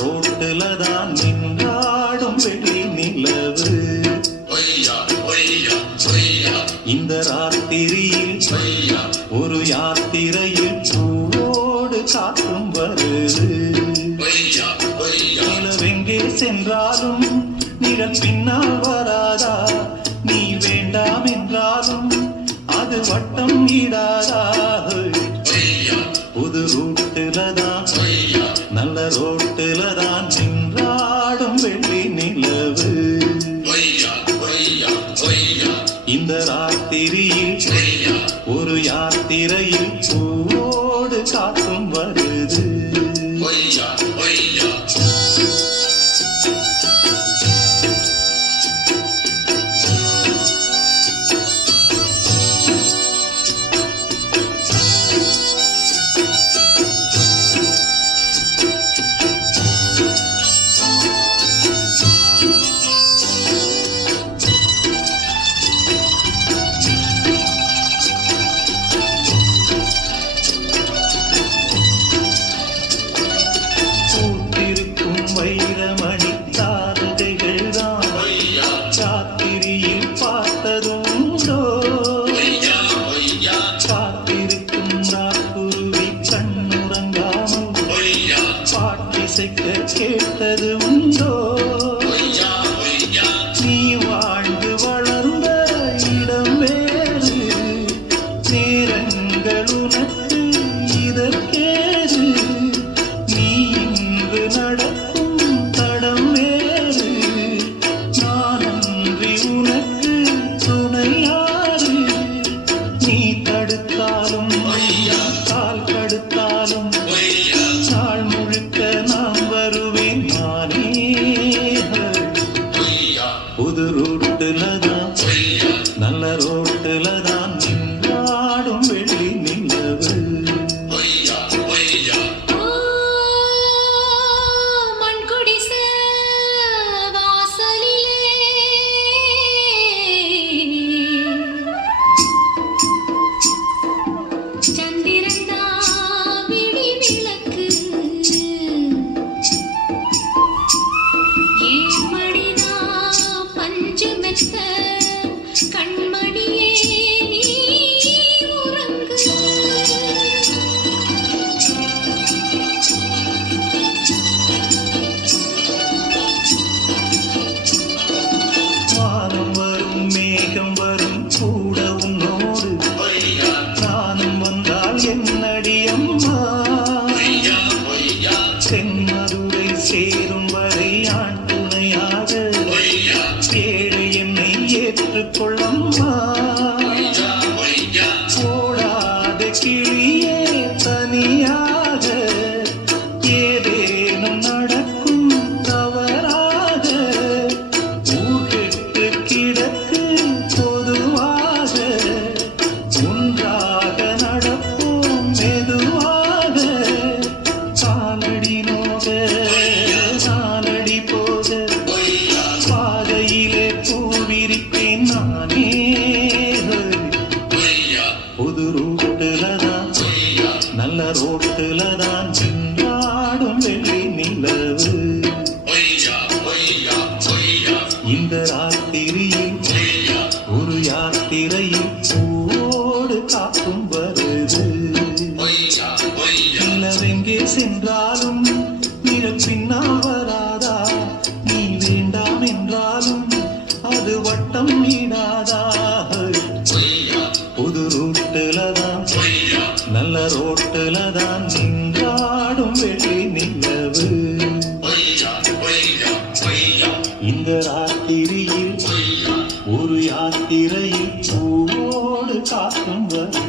ரோட்டுல தான் நின்றாடும் வெள்ளி நிலவு. இந்த ராத்திரியில் ஒரு யாத்திரையில் பூவோடு காற்றும் வருது. நிலவெங்கே சென்றாலும் நிழல் பின்னால் வராதா? நீ வேண்டாம் என்றாலும் அது வட்டம் இடாதா? புது ரூட்டுல தான் நல்ல ரோட்டுல தான் நின்றாடும் வெள்ளி நிலவு. இந்த ராத்திரியில் ஒரு யாத்திரையில் பூவோடு காற்றும் வருது. வைரமணி தாரகைகள் தான் சாத்திரியில் பார்த்ததுண்டோ? காத்திருக்கும் ராக்குருவி கண்ணுறங்காமல் பாட்டிசைக்க கேட்டது உண்டோ? நீ வாழ்ந்து வளர்ந்த இடம் வேறு, நேரங்கள் உனக்கு இதற்கேது. நீ இன்று நடக்கும் தடம் வேறு, நான் அன்றி உனக்கு துணையாறு. நீ தடுத்தாலும் கால் கடுத்தாலும் நாள் முழுக்க நான் வருவேன் நானே. புது ரூட்டுல தான் நல்ல ரோட்டுல தான் நின்றாடும் வெள்ளி நிலவு. மேகம் வரும் கூட உன்னோடு நானும் வந்தால் என்னடி அம்மா? தென்மதுரை சேரும் வரை ஆண் துணையாக ஏழை என்னை ஏற்றுக்கொள்ளம்மா. ஓடாத கிளியே தனியாக ஏதேனும் நடக்கும் தவறாக ஊர்கெட்டு கிடக்கு பொதுவாக ஒன்றாக நடப்போம் மெதுவாக. காலடி நோக நாலடி போக பாதையிலே பூவிரிப்பேன் நானே. புது ரூட்டுல தான் நல்ல ரோட்டுல தான் நின்றாடும் வெள்ளி நிலவு. இந்த ராத்திரியில் ஒரு யாத்திரையில் பூவோடு காற்றும் வருது. நிலவெங்கே சென்றாலும் நிழல் பின்னால் வராதா? நீ வேண்டாம் என்றாலும் அது வட்டம் இடாதா? புது ரூட்டுல தான் நல்ல ரோட்டுல தான் நின்றாடும் வெள்ளி நிலவு. இந்த ராத்திரியில் ஒரு யாத்திரையில் பூவோடு காற்றும் வரும்.